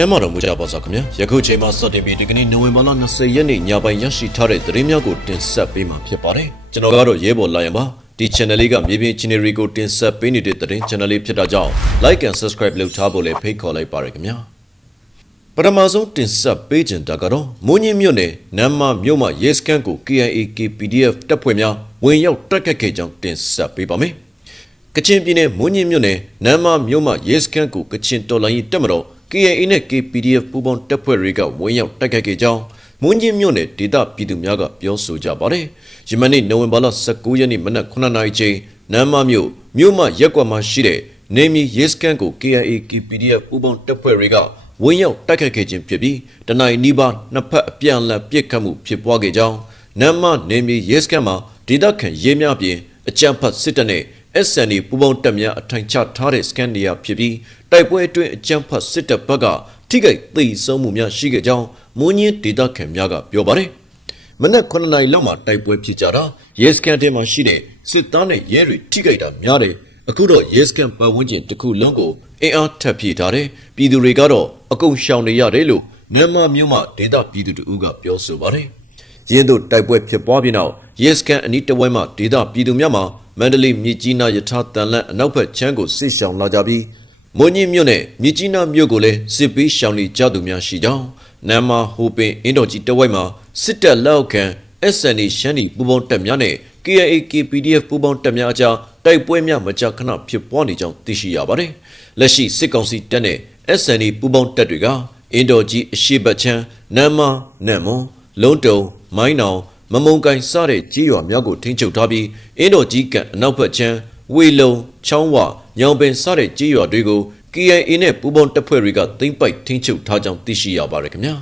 ကျမ်းမာတော်မူကြပါစေခင်ဗျာယခုချိန်မှာစတင်ပြီးဒီကနေ့နိုဝင်ဘာလ20ရက်နေ့ညပိုင်းရရှိထားတဲ့သတင်းများကိုတင်ဆက်ပေးမှာဖြစ်ပါတယ်ကျွန်တော်ကတော့ရဲဘော်လာရန်ပါဒီ channel လေးကမြေပြင် scenery ကိုတင်ဆက်ပေးနေတဲ့သတင်း channel လေးဖြစ်တာကြောင့် like and subscribe လုပ်ထားဖို့လည်းဖိတ်ခေါ်လိုက်ပါရခင်ဗျာပထမဆုံးတင်ဆက်ပေးခြင်းတာကတော့မွန်းညင်းမြို့နယ်နမ်းမမြို့မှာရဲစခန်းကို KIA KPDF တပ်ဖွဲ့များဝင်ရောက်တက်ခတ်ခဲ့ကြောင်းတင်ဆက်ပေးပါမယ်ကချင်ပြည်နယ်မွန်းညင်းမြို့နယ်နမ်းမမြို့မှာရဲစခန်းကိုကချင်တော်လိုင်းတပ်မတော် KIA နဲ့ KPDF ပူးပေါင်းတပ်ဖွဲ့တွေကဝင်ရောက်တိုက်ခိုက်ခဲ့ကြောင်းမွန်းချင်းမြို့နယ်ဒေသပြည်သူများကပြောဆိုကြပါတယ်။ယမနေ့နိုဝင်ဘာလ19ရက်နေ့မနက်9:00နာရီချိန်နမ်းမမြို့မြို့မရက်ကွက်မှာရှိတဲ့နေမီရဲစခန်းကို KIA KPDF ပူးပေါင်းတပ်ဖွဲ့တွေကဝင်ရောက်တိုက်ခိုက်ခဲ့ခြင်းဖြစ်ပြီးတနင်္လာနေ့ပါနှစ်ဖက်အပြန်အလှန်ပစ်ခတ်မှုဖြစ်ပွားခဲ့ကြောင်းနမ်းမနေမီရဲစခန်းမှာဒေသခံရဲများပြင်အကြမ်းဖက်စစ်တပ်နဲ့ SND ပူပေါင်းတပ်များအထိုင်ချထားတဲ့စကန်ဒီယာဖြစ်ပြီးတိုက်ပွဲအတွင်းအကြမ်းဖက်စစ်တပ်ဘက်ကထိခိုက်သိမ်းဆုံးမှုများရှိခဲ့ကြောင်းမွန်းညင်းဒေသခံများကပြောပါတယ်။မနက်9နာရီလောက်မှာတိုက်ပွဲဖြစ်ကြတာရဲစကန်တဲမှာရှိတဲ့စစ်သားနဲ့ရဲတွေထိခိုက်တာများတယ်။အခုတော့ရဲစကန်ပတ်ဝန်းကျင်တစ်ခုလုံးကိုအင်အားထပ်ဖြည့်ထားတယ်။ပြည်သူတွေကတော့အကုန်ရှောင်နေရတယ်လို့မြန်မာမျိုးမှဒေသပြည်သူတို့ကပြောဆိုပါတယ်။ရင်းတို့တိုက်ပွဲဖြစ်ပွားပြီးနောက်ရဲစကန်အနီးတစ်ဝိုင်းမှာဒေသပြည်သူများမှာ မန္တလေးမြစ်ကြီးနားယထာတန်လန့်အနောက်ဘက်ချမ်းကိုစစ်ဆောင်လာကြပြီးမွန်ကြီးမြို့နဲ့မြစ်ကြီးနားမြို့ကိုလည်းစစ်ပေးရှောင်နေကြသူများရှိကြောင်းနမ်မာဟိုပင်အင်းတော်ကြီးတဝိုက်မှာစစ်တပ်လက်အောက်ခံ SNA ရှမ်းနီပူပေါင်းတပ်များနဲ့ KIA KPDF ပူပေါင်းတပ်များအကြားတိုက်ပွဲများမကြာခဏဖြစ်ပွားနေကြောင်းသိရှိရပါတယ်။လက်ရှိစစ်ကောင်စီတပ်နဲ့ SNA ပူပေါင်းတပ်တွေကအင်းတော်ကြီးအရှိတ်ချမ်းနမ်မာနမ်မွန်လုံးတုံမိုင်းနောင် မမုံကိုင်စတဲ့ကြီးရွာများကိုထိန်းချုပ်ထားပြီးအင်းတော်ကြီးကန်အနောက်ဘက်ချမ်းဝေလုံချောင်းဝညောင်ပင်စတဲ့ကြီးရွာတွေကို KIA နဲ့ပူးပေါင်းတပ်ဖွဲ့တွေကသိမ်းပိုက်ထိန်းချုပ်ထားကြောင်းသိရှိရပါတယ်ခင်ဗျာ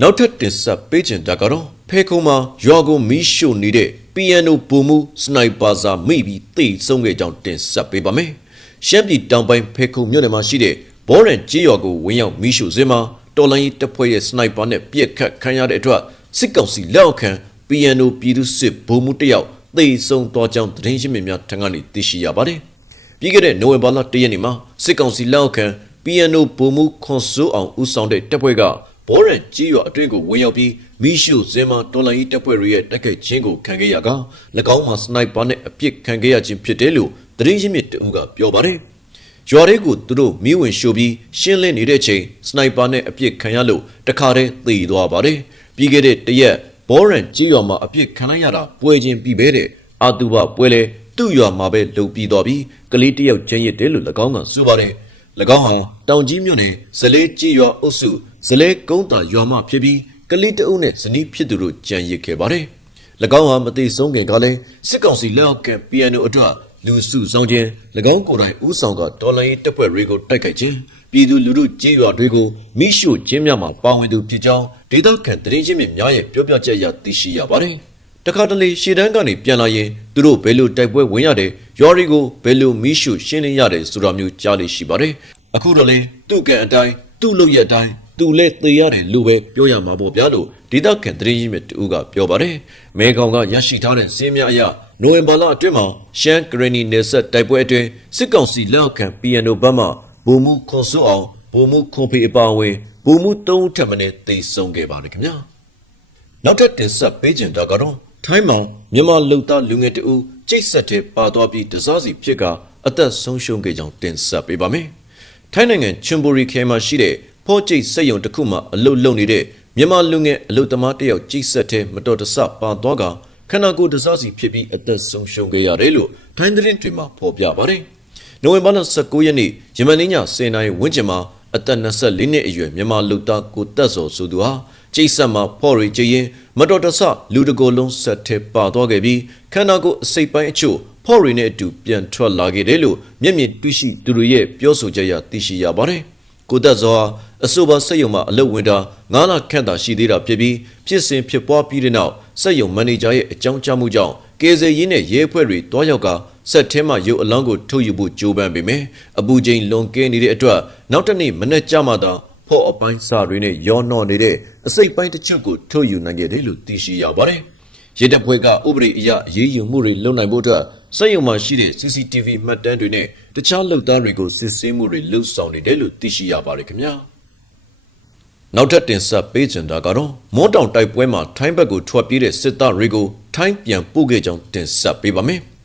နောက်ထပ်တင်ဆက်ပေးခြင်းတာကတော့ဖဲခုံမှာရွာကိုမီးရှို့နေတဲ့ PNO ပုံမှုစနိုက်ပါစာမိပြီးတိတ်ဆုံးခဲ့ကြောင်းတင်ဆက်ပေးပါမယ်ရှမ်းပြည်တောင်ပိုင်းဖဲခုံမြို့နယ်မှာရှိတဲ့ဘောရန်ကြီးရွာကိုဝင်ရောက်မီးရှို့စေမှာတော်လိုင်းတပ်ဖွဲ့ရဲ့စနိုက်ပါနဲ့ပြက်ခတ်ခံရတဲ့အတွက် စစ်ကောင်စီလက်အောက်ခံ PNO ပြည်သူစစ်ဗိုလ်မှူးတယောက်သေဆုံးသွားကြောင်းသတင်းရှင်းများထံကနေသိရှိရပါတယ်။ပြီးခဲ့တဲ့နိုဝင်ဘာလ၁ရက်နေ့မှာစစ်ကောင်စီလက်အောက်ခံ PNO ဗိုလ်မှူးခွန်စိုးအောင်ဦးဆောင်တဲ့တပ်ဖွဲ့ကဘောရန်ကြီးရွာအတွင်းကိုဝင်ရောက်ပြီးမီးရှို့စင်မာတော်လိုင်းတပ်ဖွဲ့ရဲ့တိုက်ခိုက်ခြင်းကိုခံခဲ့ရက၎င်းမှာစနိုက်ပါနဲ့အပစ်ခံခဲ့ရခြင်းဖြစ်တယ်လို့သတင်းရှင်းမြစ်တဦးကပြောပါတယ်။ရွာတွေကိုသူတို့မီးဝင်ရှို့ပြီးရှင်းလင်းနေတဲ့ချိန်စနိုက်ပါနဲ့အပြစ်ခံရလို့တခါတည်းသေသွားပါတယ်။ ပြီးခဲ့တဲ့တရက်ဘောရန်ကြီးရွာမှာအပြစ်ခံလိုက်ရတာပွဲချင်းပြီးပဲတဲ့အာတူဘပွဲလေသူ့ရွာမှာပဲလှုပ်ပြီးသွားပြီးကလေးတယောက်ကျင်းရစ်တယ်လို့၎င်းကဆိုပါတယ်။၎င်းဟာတောင်ကြီးမြို့နယ်ဇလေးကြီးရွာအုပ်စုဇလဲကုန်းတာရွာမှဖြစ်ပြီးကလေးတအုပ်နဲ့ဇနီးဖြစ်သူတို့ကြံရစ်ခဲ့ပါတယ်။၎င်းဟာမသိဆုံးခင်ကလည်းစစ်ကောင်စီလက်အောက်က PNO အတွက်လူစုဆောင်ခြင်း၎င်းကိုယ်တိုင်ဥဆောင်ကဒေါ်လာရေးတပ်ဖွဲ့တွေကိုတိုက်ခိုက်ခြင်း ပြည်သူလူထုကြေးရွာတွေကိုမိရှို့ခြင်းများမှာပါဝင်သူဖြစ်ကြောင်းဒေသခံသတင်းချင်းများရဲ့ပြောပြချက်အရသိရှိရပါတယ်။တခါတလေရှေ့တန်းကနေပြန်လာရင်သူတို့ဘယ်လိုတိုက်ပွဲဝင်ရတယ်ရွာတွေကိုဘယ်လိုမိရှို့ရှင်းလင်းရတယ်ဆိုတာမျိုးကြားလို့ရှိပါတယ်။အခုတော့လေသူ့ကံအတိုင်းသူ့လုပ်ရအတိုင်းသူလည်းသေရတယ်လို့ပဲပြောရမှာပေါ့ဗျာလို့ဒေသခံသတင်းရင်းမြစ်တူကပြောပါတယ်။မဲကောင်ကရရှိထားတဲ့စင်းများအရနိုဝင်ဘာလအတွင်းမှာရှမ်းဂရနီနယ်ဆက်တိုက်ပွဲအတွင်းစစ်ကောင်စီလက်အောက်ခံ PNO ဘက်မှ ဗိုလ်မှူးခွန်စွအောင်ဗိုလ်မှူးခွန်ဖေအပါအဝင်ဗိုလ်မှူး၃ဦးထပ်မံတေဆုံးခဲ့ပါတယ်ခင်ဗျာ။နောက်ထပ်တင်ဆက်ပေးခြင်းတာကတော့ထိုင်းမှာမြန်မာလူသားလူငယ်တဦးကျိတ်ဆက်တဲ့ပါသွားပြီးတစားစီဖြစ်ကအသက်ဆုံးရှုံးခဲ့ကြောင်းတင်ဆက်ပေးပါမယ်။ထိုင်းနိုင်ငံချွန်ဘူရီခဲမှာရှိတဲ့ဖော့ကျိတ်စက်ရုံတစ်ခုမှာအလုပ်လုပ်နေတဲ့မြန်မာလူငယ်အလုပ်သမားတစ်ယောက်ကျိတ်ဆက်တဲ့မတော်တဆပါသွားကခန္ဓာကိုယ်တစားစီဖြစ်ပြီးအသက်ဆုံးရှုံးခဲ့ရတယ်လို့ထိုင်းသတင်းတွေမှာဖော်ပြပါတယ်။ နိုဝင်ဘာလ19ရက်နေ့ယမန်နေ့ည10:00နာရီဝန်းကျင်မှာအသက်24နှစ်အရွယ်မြန်မာလူသားကိုတက်စော်ဆိုသူဟာကျိတ်ဆက်မှာဖော်ရီကျရင်မတော်တဆလူတကိုယ်လုံးဆက်ထဲပါသွားခဲ့ပြီးခန္ဓာကိုယ်အစိတ်ပိုင်းအချို့ဖော်ရီနဲ့အတူပြန်ထွက်လာခဲ့တယ်လို့မျက်မြင်တွေ့ရှိသူတွေရဲ့ပြောဆိုချက်အရသိရှိရပါတယ်။ကိုတက်စောဟာအဆိုပါစက်ရုံမှာအလုပ်ဝင်တာ9လခန့်သာရှိသေးတာဖြစ်ပြီးဖြစ်စဉ်ဖြစ်ပွားပြီးတဲ့နောက်စက်ရုံမန်နေဂျာရဲ့အကြောင်းကြားမှုကြောင့်ကေဇေရင်းနဲ့ရဲဖွဲ့တွေတွားရောက်က ဆက်ထဲမှာရုပ်အလောင်းကိုထုတ်ယူဖို့ကြိုးပမ်းပေမယ့်အပူချိန်လွန်ကဲနေတဲ့အတွက်နောက်တစ်နေ့မနေ့ကျမှသာဖော့အပိုင်းစာတွေနဲ့ရောနှောနေတဲ့အစိတ်ပိုင်းတစ်ချက်ကိုထုတ်ယူနိုင်ခဲ့တယ်လို့သိရှိရပါတယ်။ရဲတပ်ဖွဲ့ကဥပဒေအရအရေးယူမှုတွေလုပ်နိုင်ဖို့အတွက်စက်ရုံမှာရှိတဲ့ CCTV မှတ်တမ်းတွေနဲ့တခြားလုပ်သားတွေကိုစစ်ဆေးမှုတွေလှုပ်ဆောင်နေတယ်လို့သိရှိရပါတယ်ခင်ဗျာ။နောက်ထပ်တင်ဆက်ပေးချင်တာကတော့မောတောင်တိုက်ပွဲမှာထိုင်းဘက်ကိုထွက်ပြေးတဲ့စစ်သားတွေကိုထိုင်းပြန်ပို့ခဲ့ကြောင်းတင်ဆက်ပေးပါမယ်။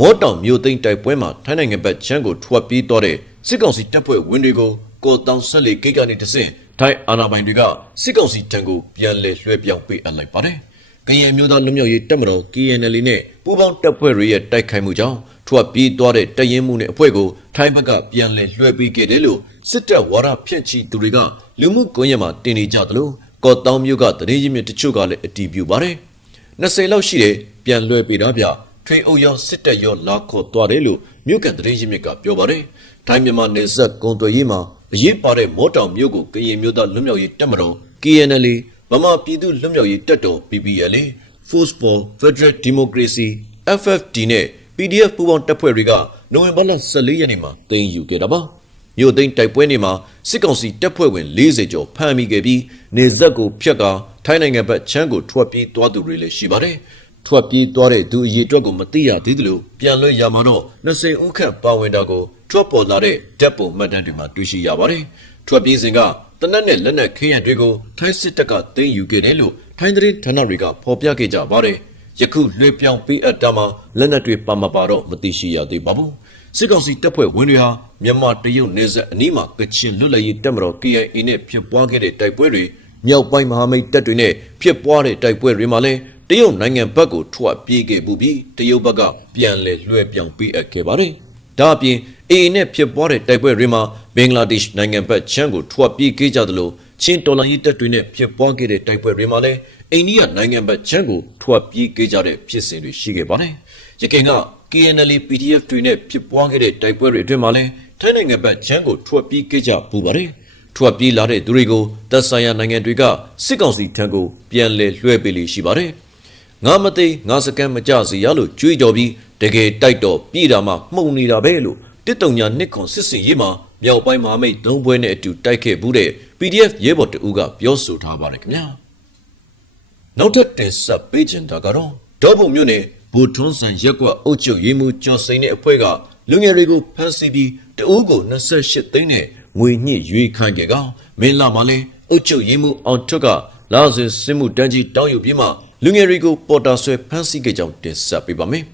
မောတောင်မြို့သိမ်းတိုက်ပွဲမှာထိုင်းနိုင်ငံဘက်ချမ်းကိုထွက်ပြေးတော့တဲ့စစ်ကောင်စီတပ်ဖွဲ့ဝင်တွေကိုကိုတောင်ဆက်လေကိတ်ကနေတဆင့်ထိုင်းအာဏာပိုင်တွေကစစ်ကောင်စီတံကိုပြန်လည်လွှဲပြောင်းပေးအပ်လိုက်ပါတယ်။ကရင်မျိုးသားလူမျိုးရေးတပ်မတော် KNL နဲ့ပူးပေါင်းတပ်ဖွဲ့တွေရဲ့တိုက်ခိုက်မှုကြောင့်ထွက်ပြေးသွားတဲ့တရင်မှုနဲ့အဖွဲ့ကိုထိုင်းဘက်ကပြန်လည်လွှဲပေးခဲ့တယ်လို့စစ်တပ်ဝါဒဖြန့်ချီသူတွေကလူမှုကွန်ရက်မှာတင်နေကြသလိုကော့တောင်မြို့ကတရေကြီးမြစ်တချို့ကလည်းအတီးပြူပါတယ်။20လောက်ရှိတယ်ပြန်လွှဲပေးတာဗျ ထွေအုပ်ရောစစ်တပ်ရောလာခေါ်သွားတယ်လို့မြို့ကန်တရေကြီးမြစ်ကပြောပါတယ်။ထိုင်းမြန်မာနယ်စပ်ကွန်သွယ်ရေးမှာအရေးပါတဲ့မော်တောင်မြို့ကိုကရင်မျိုးသားလွတ်မြောက်ရေးတပ်မတော် KNL ဗမာပြည်သူလွတ်မြောက်ရေးတပ်တော် PPL Force for Federal Democracy FFD နဲ့ PDF ပူးပေါင်းတပ်ဖွဲ့တွေကနိုဝင်ဘာလ14ရက်နေ့မှာတင်ယူခဲ့တာပါမြို့သိမ်းတိုက်ပွဲနေ့မှာစစ်ကောင်စီတပ်ဖွဲ့ဝင်40ကျော်ဖမ်းမိခဲ့ပြီးနေဆက်ကိုဖျက်ကထိုင်းနိုင်ငံဘက်ချမ်းကိုထွက်ပြေးသွားသူတွေလည်းရှိပါတယ် ထွက်ပြေးသွားတဲ့သူအရေအတွက်ကိုမသိရသေးသလိုပြန်လွှဲရမှာတော့20ဦးခန့်ပါဝင်တာကိုထွက်ပေါ်လာတဲ့ဓာတ်ပုံမှတ်တမ်းတွေမှာတွေ့ရှိရပါတယ်ထွက်ပြေးစဉ်ကတနက်နဲ့လက်နက်ခဲယံတွေကိုထိုင်းစစ်တပ်ကသိမ်းယူခဲ့တယ်လို့ထိုင်းသတင်းဌာနတွေကဖော်ပြခဲ့ကြပါတယ်ယခုလွှဲပြောင်းပေးအပ်တာမှာလက်နက်တွေပါမပါတော့မသိရှိရသေးပါဘူးစစ်ကောင်စီတပ်ဖွဲ့ဝင်တွေဟာမြန်မာတရုတ်နယ်စပ်အနီးမှာကချင်လွတ်လပ်ရေးတပ်မတော် KIA နဲ့ဖြစ်ပွားခဲ့တဲ့တိုက်ပွဲတွေမြောက်ပိုင်းမဟာမိတ်တပ်တွေနဲ့ဖြစ်ပွားတဲ့တိုက်ပွဲတွေမှာလည်း တရုတ်နိုင်ငံဘက်ကိုထွက်ပြေးခဲ့မှုပြီးတရုတ်ဘက်ကပြန်လည်လွှဲပြောင်းပေးအပ်ခဲ့ပါတယ်။ဒါအပြင် AA နဲ့ဖြစ်ပွားတဲ့တိုက်ပွဲတွေမှာဘင်္ဂလားဒေ့ရှ်နိုင်ငံဘက်ချမ်းကိုထွက်ပြေးခဲ့ကြသလိုချင်းတော်လိုင်းရေးတပ်တွေနဲ့ဖြစ်ပွားခဲ့တဲ့တိုက်ပွဲတွေမှာလည်းအိန္ဒိယနိုင်ငံဘက်ချမ်းကိုထွက်ပြေးခဲ့ကြတဲ့ဖြစ်စဉ်တွေရှိခဲ့ပါတယ်။ရခိုင်က KNL PDF တွေနဲ့ဖြစ်ပွားခဲ့တဲ့တိုက်ပွဲတွေအတွင်းမှာလည်းထိုင်းနိုင်ငံဘက်ချမ်းကိုထွက်ပြေးခဲ့ကြပူပါတယ်။ထွက်ပြေးလာတဲ့သူတွေကိုသက်ဆိုင်ရာနိုင်ငံတွေကစစ်ကောင်စီထံကိုပြန်လည်လွှဲပေးလိရှိပါတယ်။ ငါမသိငါစကန်မကြစီရလို့ကြွေးကြော်ပြီးတကယ်တိုက်တော့ပြည်တာမှမှုန်နေတာပဲလို့တစ်တုံညာနှစ်ခွန်စစ်စင်ရေးမှာမြောက်ပိုင်းမဟာမိတ်သုံးဘွဲနဲ့အတူတိုက်ခဲ့ဘူးတဲ့ PDF ရဲဘော်တအူးကပြောဆိုထားပါတယ်ခင်ဗျာနောက်ထပ်တင်ဆက်ပေးချင်တာကတော့ဒေါ်ဘုံမြို့နယ်ဘူထွန်းဆန်ရက်ကွက်အုတ်ချုပ်ရေးမှုကျော်စိန်တဲ့အဖွဲ့ကလူငယ်တွေကိုဖမ်းဆီးပြီးတအူးကို28သိန်းနဲ့ငွေညှစ်ရွေးခိုင်းခဲ့ကောင်မင်းလာမလဲအုတ်ချုပ်ရေးမှုအောင်ထွတ်ကလာစဉ်စစ်မှုတန်းကြီးတောင်းယူပြီးမှ လူငယ်တွေကိုပေါ်တာဆွဲဖမ်းဆီးခဲ့ကြောင်းတင်ဆက်ပေးပါမယ်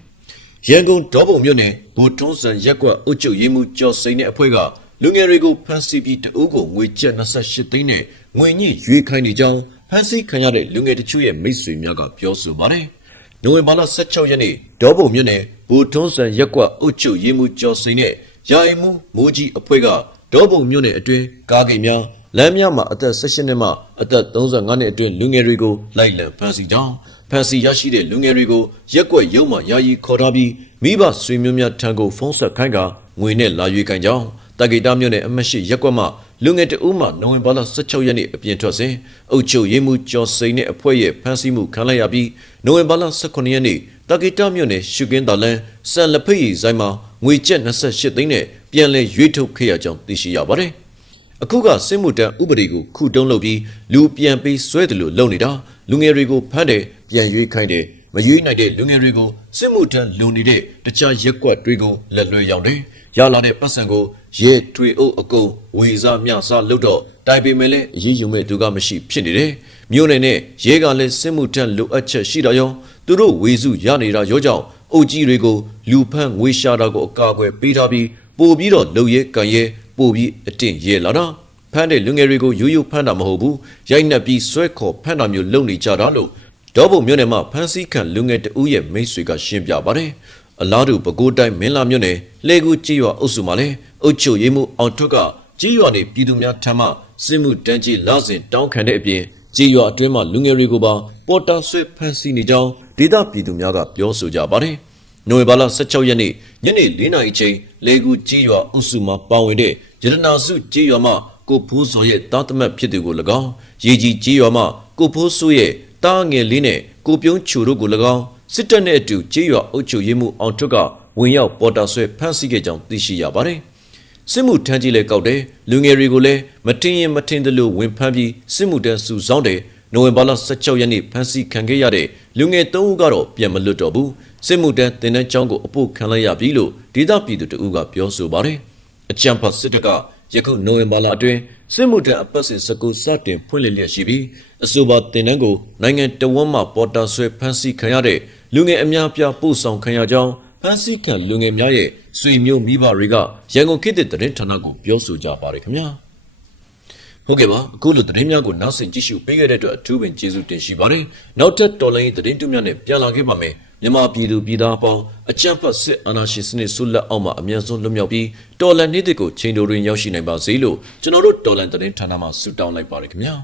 ရန်ကုန်ဒေါ်ဘုံမြို့နယ်ဘူထွန်းဆန်ရက်ကွက်အုတ်ချုပ်ရေးမှုကျော်စိန်တဲ့အဖွဲ့ကလူငယ်တွေကိုဖမ်းဆီးပြီးတအုပ်ကိုငွေကျပ်28သိန်းနဲ့ငွေညှိရွေးခိုင်းနေကြောင်းဖမ်းဆီးခံရတဲ့လူငယ်တချို့ရဲ့မိတ်ဆွေများကပြောဆိုပါတယ်။နိုဝင်ဘာလ16ရက်နေ့ဒေါ်ဘုံမြို့နယ်ဘူထွန်းဆန်ရက်ကွက်အုတ်ချုပ်ရေးမှုကျော်စိန်နဲ့ရာအိမ်မှုမိုးကြီးအဖွဲ့ကဒေါ်ဘုံမြို့နယ်အတွင်းကားဂိတ်များ လမ်းများမှာအသက်16နှစ်မှအသက်35နှစ်အတွင်းလူငယ်တွေကိုလိုက်လံဖမ်းဆီးကြောင်းဖမ်းဆီးရရှိတဲ့လူငယ်တွေကိုရက်ကွက်ရုံးမှယာယီခေါ်ထားပြီးမိဘဆွေမျိုးများထံကိုဖုန်းဆက်ခိုင်းကငွေနဲ့လာရွေးခိုင်းကြောင်းတက္ကိတာမြို့နယ်အမတ်ရှိရက်ကွက်မှလူငယ်တဦးမှနိုဝင်ဘာလ16ရက်နေ့အပြင်ထွက်စဉ်အုတ်ချုပ်ရေးမှုကျော်စိန်နဲ့အဖွဲ့ရဲ့ဖမ်းဆီးမှုခံလိုက်ရပြီးနိုဝင်ဘာလ18ရက်နေ့တက္ကိတာမြို့နယ်ရှုကင်းတော်လန်စံလက်ဖိတ်ရီဆိုင်မှာငွေကျပ်28သိန်းနဲ့ပြန်လည်ရွေးထုတ်ခဲ့ရကြောင်းသိရှိရပါတယ်။ အခုကစစ်မှုတန်းဥပဒေကိုခုတုံးလုပ်ပြီးလူပြန်ပေးဆွဲတယ်လို့လုပ်နေတာလူငယ်တွေကိုဖမ်းတယ်ပြန်ရွေးခိုင်းတယ်မရွေးနိုင်တဲ့လူငယ်တွေကိုစစ်မှုထမ်းလုံနေတဲ့တခြားရက်ကွက်တွေကိုလက်လွှဲရောက်တယ်။ရလာတဲ့ပတ်စံကိုရဲထွေအုပ်အကုံဝေစားမြစားလို့တော့တိုင်ပေမဲ့လည်းအရေးယူမဲ့သူကမရှိဖြစ်နေတယ်။မြို့နယ်နဲ့ရဲကလည်းစစ်မှုထမ်းလိုအပ်ချက်ရှိတာရောသူတို့ဝေစုရနေတာရောကြောင့်အုပ်ကြီးတွေကိုလူဖမ်းငွေရှာတာကိုအကာအကွယ်ပေးထားပြီးပို့ပြီးတော့လုံရဲကန်ရဲ ပို့ပြီးအတင့်ရဲလာတာဖမ်းတဲ့လူငယ်တွေကိုရိုးရိုးဖမ်းတာမဟုတ်ဘူးရိုက်နှက်ပြီးဆွဲခေါ်ဖမ်းတာမျိုးလုပ်နေကြတာလို့ဒေါဘုံမြို့နယ်မှာဖမ်းဆီးခံလူငယ်တဦးရဲ့မိတ်ဆွေကရှင်းပြပါတယ်။အလားတူပဲခူးတိုင်းမင်းလာမြို့နယ်လေကူကြီးရွာအုပ်စုမှာလည်းအုတ်ချုပ်ရေးမှုအောင်ထွတ်ကကြီးရွာနေပြည်သူများထမ်းမှစစ်မှုတန်းကြီးလာစဉ်တောင်းခံတဲ့အပြင်ကြီးရွာအတွင်းမှာလူငယ်တွေကိုပါပေါ်တာဆွဲဖမ်းဆီးနေကြောင်းဒေသပြည်သူများကပြောဆိုကြပါတယ်။ နိုဝင်ဘာလ16ရက်နေ့ညနေ4နာရီချိန်လေကူကြီးရွာအုပ်စုမှာပါဝင်တဲ့ရတနာစုကြီးရွာမှကိုဖိုးစော်ရဲ့တာသမတ်ဖြစ်သူကို၎င်းရေကြီးကြီးရွာမှကိုဖိုးစိုးရဲ့တားငယ်လေးနဲ့ကိုပြုံးချူတို့ကို၎င်းစစ်တပ်နဲ့အတူကြေးရွာအုပ်ချုပ်ရေးမှုအောင်ထွတ်ကဝင်ရောက်ပေါ်တာဆွဲဖမ်းဆီးခဲ့ကြောင်းသိရှိရပါတယ်။စစ်မှုထမ်းကြီးလည်းကောက်တယ်လူငယ်တွေကိုလည်းမတင်ရင်မတင်သလိုဝင်ဖမ်းပြီးစစ်မှုတန်းစုဆောင်းတယ်နိုဝင်ဘာလ16ရက်နေ့ဖမ်းဆီးခံခဲ့ရတဲ့လူငယ်3ဦးကတော့ပြန်မလွတ်တော့ဘူး စစ်မှုတန်းတင်တဲ့ကြောင်းကိုအဖို့ခံလိုက်ရပြီလို့ဒေသပြည်သူတို့ကပြောဆိုပါတယ်။အကြံဖတ်စစ်တပ်ကယခုနိုဝင်ဘာလအတွင်းစစ်မှုထမ်းအပတ်စဉ်စကူစတင်ဖွင့်လှစ်လျက်ရှိပြီးအဆိုပါတင်တန်းကိုနိုင်ငံတော်ဝန်မှပေါ်တာဆွဲဖမ်းဆီးခံရတဲ့လူငယ်အများပြားပို့ဆောင်ခံရကြောင်းဖမ်းဆီးခံလူငယ်များရဲ့ဆွေမျိုးမိဘတွေကရန်ကုန်ခေတ်သစ်သတင်းဌာနကိုပြောဆိုကြပါတယ်ခင်ဗျာဟုတ်ကဲ့ပါအခုလိုသတင်းများကိုနောက်ဆင်ကြည့်ရှုပေးခဲ့တဲ့အတွက်အထူးပင်ကျေးဇူးတင်ရှိပါတယ်နောက်ထပ်တော်လိုင်းရေးသတင်းတူများနဲ့ပြန်လာခဲ့ပါမယ် မြန်မာပြည်သူပြည်သားအပေါင်းအကြံဖတ်စစ်အာဏာရှင်စနစ်ဆုလက်အောက်မှာအမြန်ဆုံးလွတ်မြောက်ပြီးတော်လန်နေ့တွေကိုချိန်တိုတွင်ရောက်ရှိနိုင်ပါစေလို့ကျွန်တော်တို့တော်လန်သတင်းဌာနမှဆုတောင်းလိုက်ပါတယ်ခင်ဗျာ